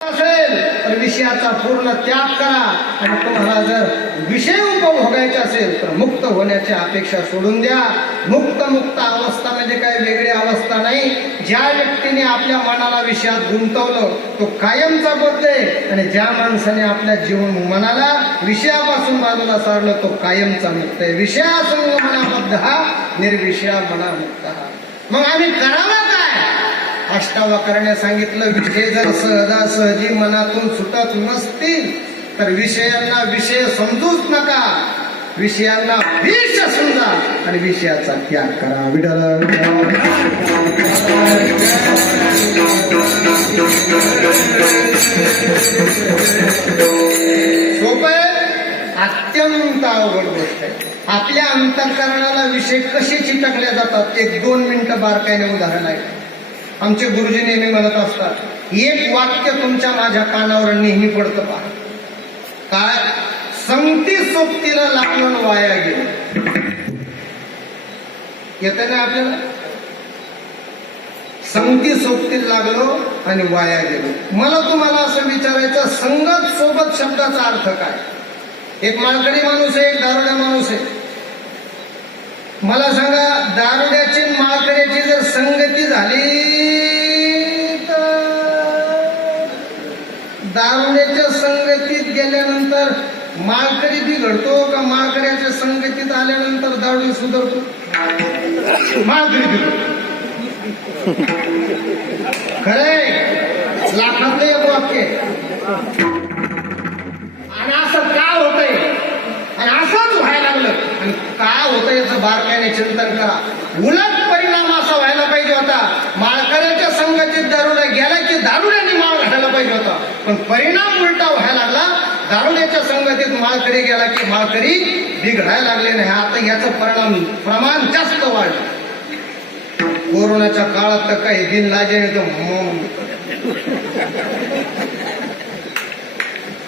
असेल तर विषयाचा पूर्ण त्याग करा आणि तुम्हाला जर विषय उपभोगायचे असेल तर मुक्त होण्याची अपेक्षा सोडून द्या. मुक्त अवस्था म्हणजे काय वेगळी अवस्था नाही. ज्या व्यक्तीने आपल्या मनाला विषयात गुंतवलं तो कायमचा बद्ध आहे आणि ज्या माणसाने आपल्या जीवन मनाला विषयापासून बाजूला सारलं तो कायमचा मुक्त आहे. विषयासंग मनाबद्ध हा निर्विषया मना मुक्त हा. मग आम्ही करावं काय? अष्टावक्रने सांगितलं विषय जर सहजासहजी मनातून सुटत नसतील तर विषयांना विषय समजूच नका, विषयांना विष समजा आणि विषयाचा त्याग करा. विठ्ठल सोपं अत्यंत अवघड गोष्ट आहे. आपल्या अंतःकरणाला विषय कसे चिटकले जातात 1-2 मिनिटं बारकाईने उदाहरण आहे. आमचे गुरुजी नेहमी म्हणत असतात एक वाक्य तुमच्या माझ्या कानावर नेहमी पडतं पहा. काय? संगती सोबतीला लागून वाया गेलं. येतं ना आपल्याला? संगती सोबतीला लागलो आणि वाया गेलो. मला तुम्हाला असं विचारायचं संगत सोबत शब्दाचा अर्थ काय? एक माळकरी माणूस आहे, एक दारुड्या माणूस आहे. मला सांगा दारुड्याची माळकऱ्याची जर संगती झाली तर दारुड्याच्या संगतीत गेल्यानंतर माळकरी बिघडतो का माळकऱ्याच्या संगतीत आल्यानंतर दारुडी सुधारतो? माळकरी बिघडतो. खरंय, लाखातलं एक वाक्य. आणि असं का होतंय आणि असंच व्हायला लागलं आणि का होतं याचं बारकाईने चिंतन करा. उलट परिणाम असा व्हायला पाहिजे होता माळकऱ्याच्या संगतीत दारुडा गेला की दारुड्याने माळ घालायला पाहिजे होता, पण परिणाम उलटा व्हायला लागला. दारुड्याच्या संगतीत माळकरी गेला की माळकरी बिघडायला लागले नाही. आता याचं प्रमाण जास्त वाढलं. कोरोनाच्या काळात तर काही दिन लाजे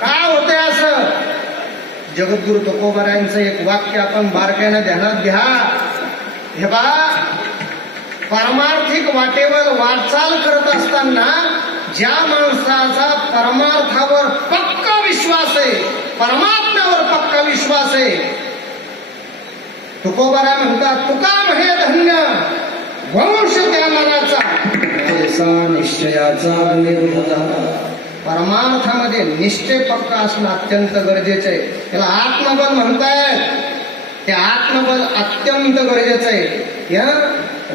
काय होतंय असं? जगद्गुरु तुकोबारायांचं एक वाक्य आपण बारकाईनं ध्यानात घ्या. हे बा, परमार्थिक वाटेवर वाटचाल करत असताना ज्या माणसाचा परमार्थावर पक्का विश्वास आहे, परमात्म्यावर पक्का विश्वास आहे, तुकोबाराय म्हणतात तुका म्हणे धन्य वंश त्या मनाचा ऐसा निश्चयाचा निर्धार. परमार्थामध्ये निश्चय पक्का असणं अत्यंत गरजेचं आहे. त्याला आत्मबल म्हणतायत. ते आत्मबल अत्यंत गरजेचं आहे. या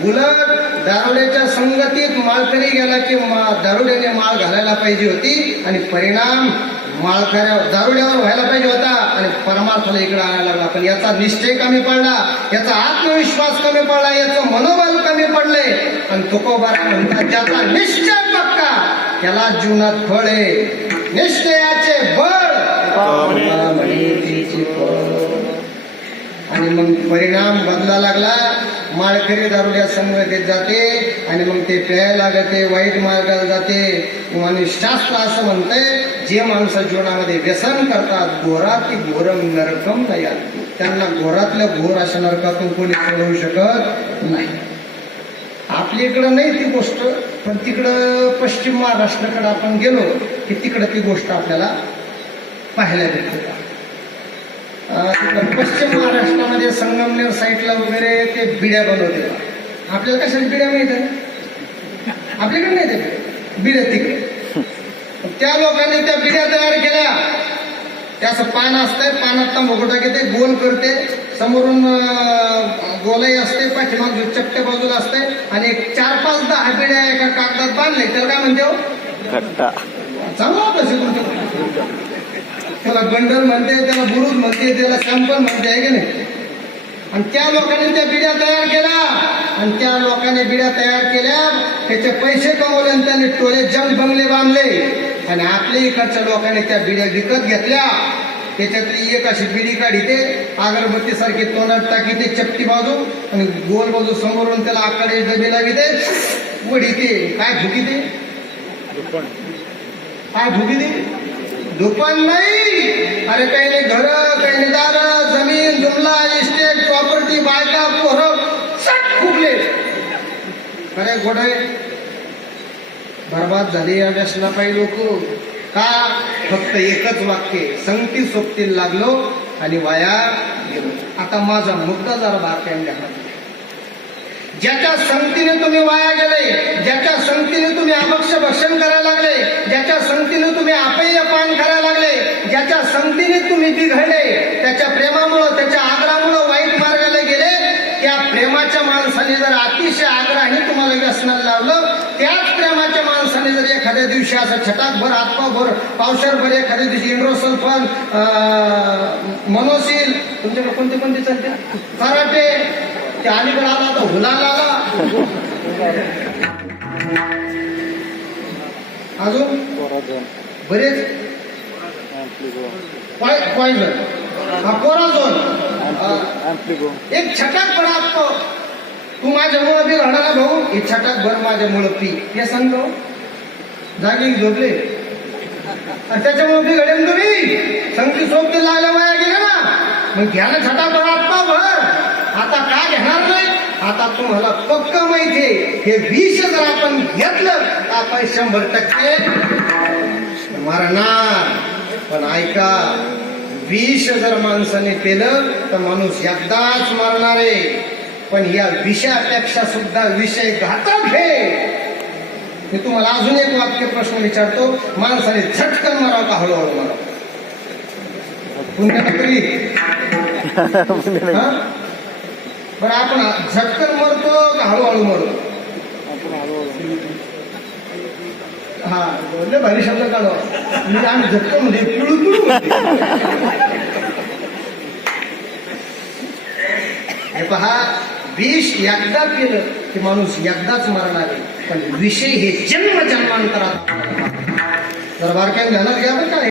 उलट दारुड्याच्या संगतीत माळकरी गेला की दारुड्याने माळ घालायला पाहिजे होती आणि परिणाम दारुड्यावर व्हायला पाहिजे होता आणि परमार्थाला इकडे आणायला लागला. पण याचा निश्चय कमी पडला, याचा आत्मविश्वास कमी पडला, याचं मनोबल कमी पडले. आणि तुकोबाराय म्हणतात ज्याचा निश्चय पक्का त्याला जीवनात फळ आहे. निश्चयाचे बळ आणि मग परिणाम बदला लागला. माळकरी दारुड्या संगतीत जाते आणि मग ते प्यायला लागते, वाईट मार्गाला जाते. आणि शास्त्र असं म्हणतंय जे माणसं जीवनामध्ये व्यसन करतात घोराती घोरम नरकम नाही, त्यांना घोरातल्या घोर अशा नरकातून कोणी सोडवू शकत नाही. आपल्या इकडं नाही ती गोष्ट, पण तिकडं पश्चिम महाराष्ट्राकडे आपण गेलो की तिकडं ती गोष्ट आपल्याला पाहायला भेटते. पश्चिम महाराष्ट्रामध्ये संगमनेर साईडला वगैरे ते बिड्या बनवते. आपल्याला कशाला बिड्या माहित? आपल्याकडे नाही ते बिड्या तिकडे. त्या लोकांनी त्या बिड्या तयार केल्या. त्याचं पान असतंय, पानात तंबाखू घेते, गोल करते, समोरून गोलाई असते, पाठीमाग चपट्या बाजूला असते आणि 4-5-10 बिड्या एका कागदात बांधले. त्याला काय म्हणते? चांगला पैसे. त्याला बंडल म्हणते, त्याला बुरुज म्हणते, त्याला सॅम्पल म्हणते, आहे की नाही? आणि त्या लोकांनी त्या बिड्या तयार केल्या आणि त्या लोकांनी बिड्या तयार केल्या, त्याचे पैसे कमवले आणि त्यांनी टोळे जंग बंगले बांधले. आणि आपल्या इकडच्या लोकांनी त्या बिड्या विकत घेतल्या. त्याच्यातली एक अशी बिडी काढीते, अगरबत्ती सारखी तोंडात टाकीते, चपटी बाजू आणि गोल बाजू समोरून त्याला आकडे डबे लागते, वडीते. काय भुकीते? काय भुकीते? दुकान नाही. अरे काही नाही घर, काही नाही दार, जमीन जुमला, इस्टेट, प्रॉपर्टी, बायका, पोरं सट फुगले. खरे घोडे बर्बाद झाले या व्यसनापायी लोक. का? फक्त एकच वाक्य, संगती सोबतीला लागलो आणि वाया गेलो. आता माझा मुद्दा जरा बारकाईने घ्या. ज्याच्या संगतीने तुम्ही वाया गेले, ज्याच्या संगतीने तुम्ही अभक्ष भक्षण करायला लागले, ज्याच्या संगतीने तुम्ही अपेय पान करायला लागले, ज्याच्या संगतीने तुम्ही बिघडले, त्याच्या प्रेमामुळं, त्याच्या आग्रहामुळं वाईट मार्गाला गेले, त्या प्रेमाच्या माणसाने जर अतिशय आग्रहाने तुम्हाला व्यसनाला लावलं, त्याच प्रेमाच्या माणसाने जर एखाद्या दिवशी असं छटाकभर, आत्माभर, पावसाळभर, एखाद्या दिवशी इंड्रोसल्फान, मनोशील, तुमच्याकडे कोणते कोणते चालते, कराटे, ते अलीकडे आला तर हुलाला आला, अजून बरेच पॉइझन, कोराझोन, एक छटाक भर असतो. तू माझ्यामुळं बी घडला भाऊ, हे छटाक भर माझ्यामुळं पी, हे सांगतो. जागी झोपले आणि त्याच्यामुळे बी घडेल तुम्ही. संगती सोबती लागल्या वाया गेले ना, मग घ्या ना छटाक भर, आत्मा भर. आता काय घेणार नाही, आता तुम्हाला पक्क माहितीये हे विष जर आपण घेतलं तर आपण 100% मरणार. पण ऐका, विष जर माणसाने पेलं तर माणूस एकदाच मरणार आहे. पण या विषयापेक्षा सुद्धा विषय घातक आहे. मी तुम्हाला अजून एक वाक्य प्रश्न विचारतो, माणसाने झटकन मराव का हळूहळू मराव? पुण्याला तरी बरं, आपण झटकन मरतो का हळूहळू मरतो? हा, लय भारी शब्द काढवा. म्हणजे आम्ही झटकन म्हणजे पिळू पिळू. हे पहा, विष एकदा केलं की माणूस एकदाच मरणार आहे. पण विषय हे जन्म जन्मांतरात. जर बारकाईने ध्यानात घ्या बरं का.